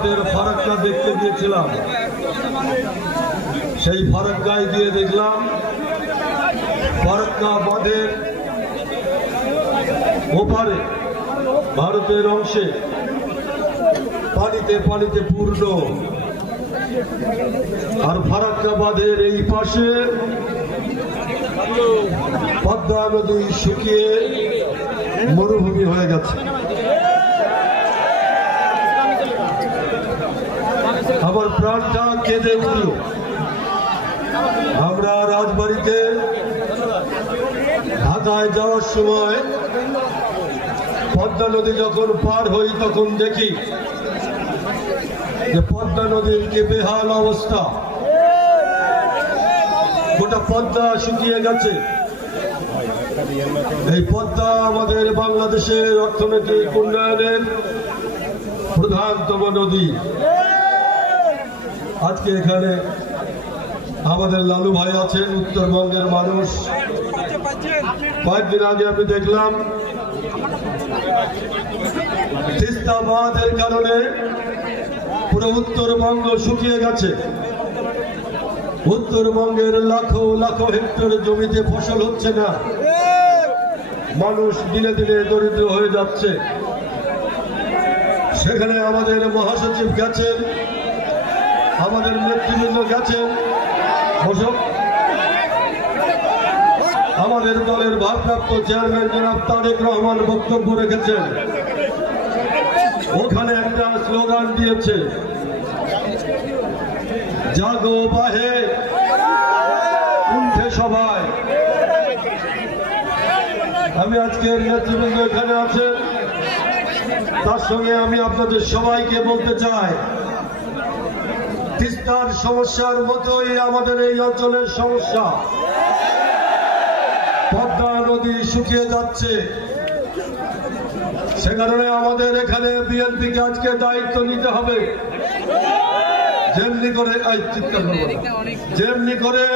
ভারতের ফারাক্কা দেখতে গিয়েছিলাম। সেই ফারাক্কায় গিয়ে দেখলাম ফারাক্কা বাঁধের ওপারে ভারতের অংশে পানিতে পানিতে পূর্ণ, আর ফারাক্কা বাঁধের এই পাশে পদ্মা নদী শুকিয়ে মরুভূমি হয়ে গেছে। আমার প্রাণটা কেঁদে উঠল। আমরা রাজবাড়িতে ঢাকায় যাওয়ার সময় পদ্মা নদী যখন পার হই তখন দেখি যে পদ্মা নদীর কি বেহাল অবস্থা, গোটা পদ্মা শুকিয়ে গেছে। এই পদ্মা আমাদের বাংলাদেশের অর্থনৈতিক উন্নয়নের প্রধানতম নদী। আজকে এখানে আমাদের লালু ভাই আছেন, উত্তরবঙ্গের মানুষ। কয়েকদিন আগে আমি দেখলাম তিস্তা বাঁধের কারণে পুরো উত্তরবঙ্গ শুকিয়ে গেছে। উত্তরবঙ্গের লাখো লাখো হেক্টর জমিতে ফসল হচ্ছে না, মানুষ দিনে দিনে দরিদ্র হয়ে যাচ্ছে। সেখানে আমাদের মহাসচিব গেছেন, আমাদের নেতৃবৃন্দ গেছেন, আমাদের দলের ভারপ্রাপ্ত চেয়ারম্যান জনাব তারেক রহমান বক্তব্য রেখেছেন। ওখানে একটা স্লোগান দিয়েছে, জাগো বাহে উঠে সবাই। আমি আজকের নেতৃবৃন্দ এখানে আছেন, তার সঙ্গে আমি আপনাদের সবাইকে বলতে চাই, তিস্তার সমস্যার মতোই আমাদের এই অঞ্চলের সমস্যা। পদ্মা নদী শুকিয়ে যাচ্ছে, সে কারণে আমাদের এখানে বিএনপিকে আজকে দায়িত্ব নিতে হবে। যেমনি করে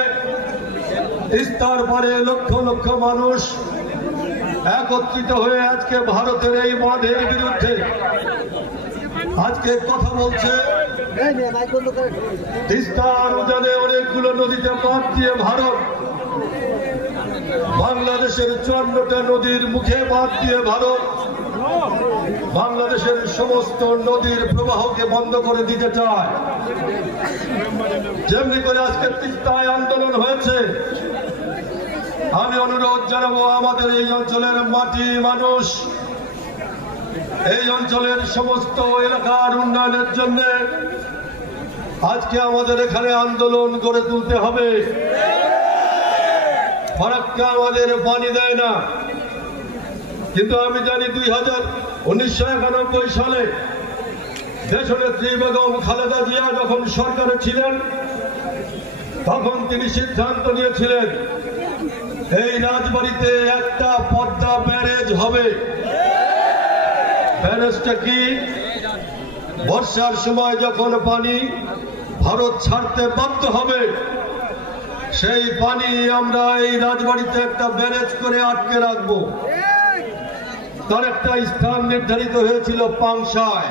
তিস্তার পারে লক্ষ লক্ষ মানুষ একত্রিত হয়ে আজকে ভারতের এই বাঁধের বিরুদ্ধে আজকে কথা বলছে। তিস্তা অনুযায়ী অনেকগুলো নদীতে বাঁধ দিয়ে ভারত বাংলাদেশের 54টা নদীর মুখে বাঁধ দিয়ে ভারত বাংলাদেশের সমস্ত নদীর প্রবাহকে বন্ধ করে দিতে চায়। যেমনি করে আজকে তিস্তায় আন্দোলন হয়েছে, আমি অনুরোধ জানাবো আমাদের এই অঞ্চলের মাটি মানুষ, এই অঞ্চলের সমস্ত এলাকার উন্নয়নের জন্য আজকে আমাদের এখানে আন্দোলন গড়ে তুলতে হবে। ফারাক্কা আমাদের পানি দেয় না, কিন্তু আমি জানি 1991 সালে দেশনেত্রী বেগম খালেদা জিয়া যখন সরকারে ছিলেন তখন তিনি সিদ্ধান্ত নিয়েছিলেন এই রাজবাড়িতে একটা পদ্মা ব্যারেজ হবে। ব্যারেজটা কি? বর্ষার সময় যখন পানি ভারত ছাড়তে বাধ্য হবে, সেই পানি আমরা এই রাজবাড়িতে একটা ব্যারেজ করে আটকে রাখবো। তার একটা স্থান নির্ধারিত হয়েছিল পাংশায়।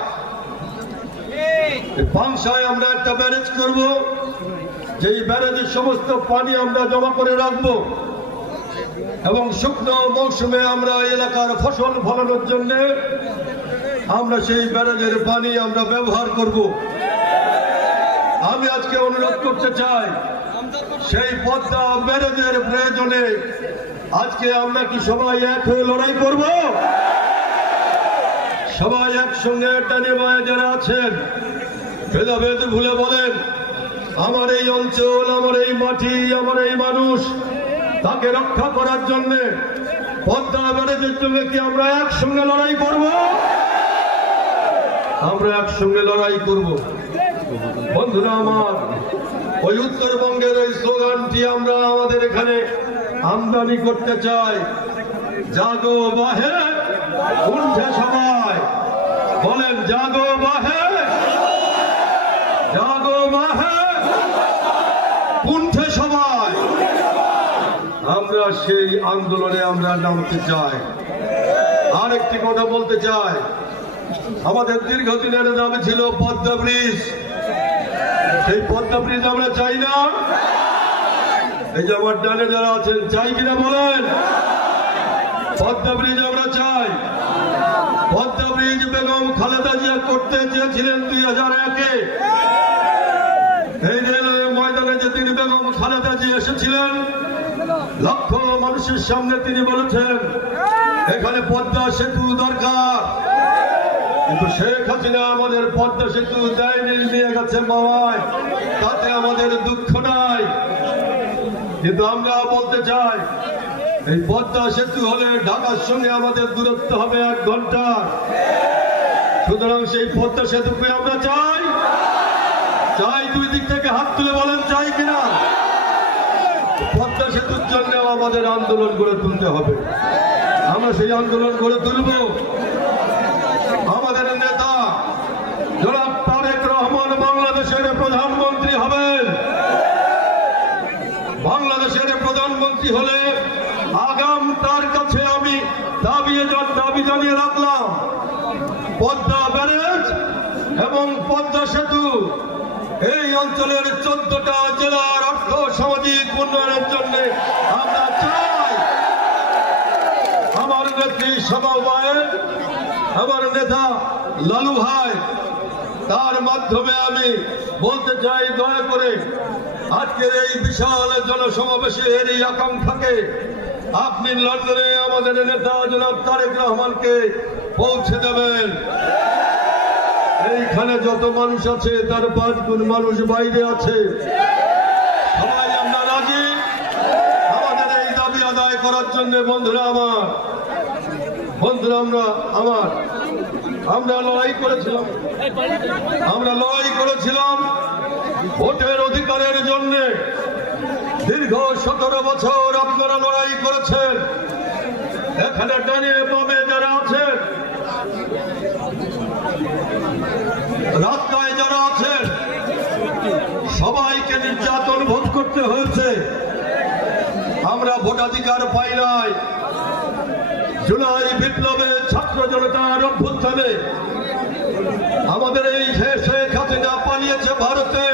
পাংশায় আমরা একটা ব্যারেজ করব, যেই ব্যারেজের সমস্ত পানি আমরা জমা করে রাখবো এবং শুকনো মৌসুমে আমরা এলাকার ফসল ফলানোর জন্য আমরা সেই ব্যারেজের পানি আমরা ব্যবহার করব। আমি আজকে অনুরোধ করতে চাই, সেই পদ্মা ব্যারেজের প্রয়োজনে আজকে আমরা কি সবাই এক হয়ে লড়াই করব? সবাই একসঙ্গে টানে বায়ে যারা আছেন ভেদাভেদ ভুলে বলেন, আমার এই অঞ্চল, আমার এই মাটি, আমার এই মানুষ, তাকে রক্ষা করার জন্য পদ্মা ব্যারেজের জন্য কি আমরা একসঙ্গে লড়াই করব? আমরা একসঙ্গে লড়াই করব। বন্ধুরা আমার, ওই উত্তরবঙ্গের ওই স্লোগানটি আমরা আমাদের এখানে আমদানি করতে চাই, জাগো বাহে উঠে সবাই। বলেন, জাগো বাহে, জাগো বাহে উঠে সবাই। আমরা সেই আন্দোলনে আমরা নামতে চাই। আরেকটি কথা বলতে চাই, আমাদের দীর্ঘদিনের দাবি ছিল পদ্মা ব্রিজ। সেই পদ্মা ব্রিজ আমরা চাই না। এই যে আমার ডানে যারা আছেন চাই কিনা বলেন? পদ্মা ব্রিজ আমরা চাই। পদ্মা ব্রিজ বেগম খালেদা জিয়া করতে চেয়েছিলেন 2001-এ। এই রেলওয়ে ময়দানে যেদিন বেগম খালেদা জিয়া এসেছিলেন, লক্ষ মানুষের সামনে তিনি বলেছেন এখানে পদ্মা সেতু দরকার। কিন্তু শেখ হাসিনা আমাদের পদ্মা সেতু দেয়নি, নিয়ে গেছে মাওয়ায়। তাতে আমাদের দুঃখ নাই, কিন্তু আমরা বলতে চাই এই পদ্মা সেতু হলে ঢাকার সঙ্গে আমাদের দূরত্ব হবে 1 ঘন্টা। সুতরাং সেই পদ্মা সেতুকে আমরা চাই। চাই, দুই দিক থেকে হাত তুলে বলেন চাই কিনা। পদ্মা সেতুর জন্য আমাদের আন্দোলন গড়ে তুলতে হবে। আমরা সেই আন্দোলন গড়ে তুলব। আমাদের নেতা জনাব তারেক রহমান বাংলাদেশের প্রধানমন্ত্রী হবেন। বাংলাদেশের প্রধানমন্ত্রী হলে আগাম তার কাছে আমি দাবি জানিয়ে রাখলাম, পদ্মা ব্যারেজ এবং পদ্মা সেতু এই অঞ্চলের 14টা জেলার অর্থ সামাজিক উন্নয়নের জন্য আমরা চাই। আমার নেত্রী সভা ভাই, আমার নেতা লালু ভাই, তার মাধ্যমে আমি বলতে চাই, দয়া করে আজকের এই বিশাল জনসমাবেশের এই আকাঙ্ক্ষাকে আপনি লন্ডনে আমাদের নেতা জনাব তারেক রহমানকে পৌঁছে দেবেন। এইখানে যত মানুষ আছে তার 5 গুণ মানুষ বাইরে আছে। সবাই আমরা রাজি আমাদের এই দাবি আদায় করার জন্য। বন্ধুরা আমরা লড়াই করেছিলাম ভোটের অধিকারের জন্য। দীর্ঘ 17 বছর আপনারা লড়াই করেছেন। এখানে ডানে বামে যারা আছেন, রাস্তায় যারা আছেন, সবাইকে নির্যাতন ভোগ করতে হয়েছে। আমরা ভোটাধিকার পাই নাই। জুলাই বিপ্লবে ছাত্র জনতার অভ্যুত্থানে আমাদের এই শেখ হাসিনা পালিয়েছে ভারতে।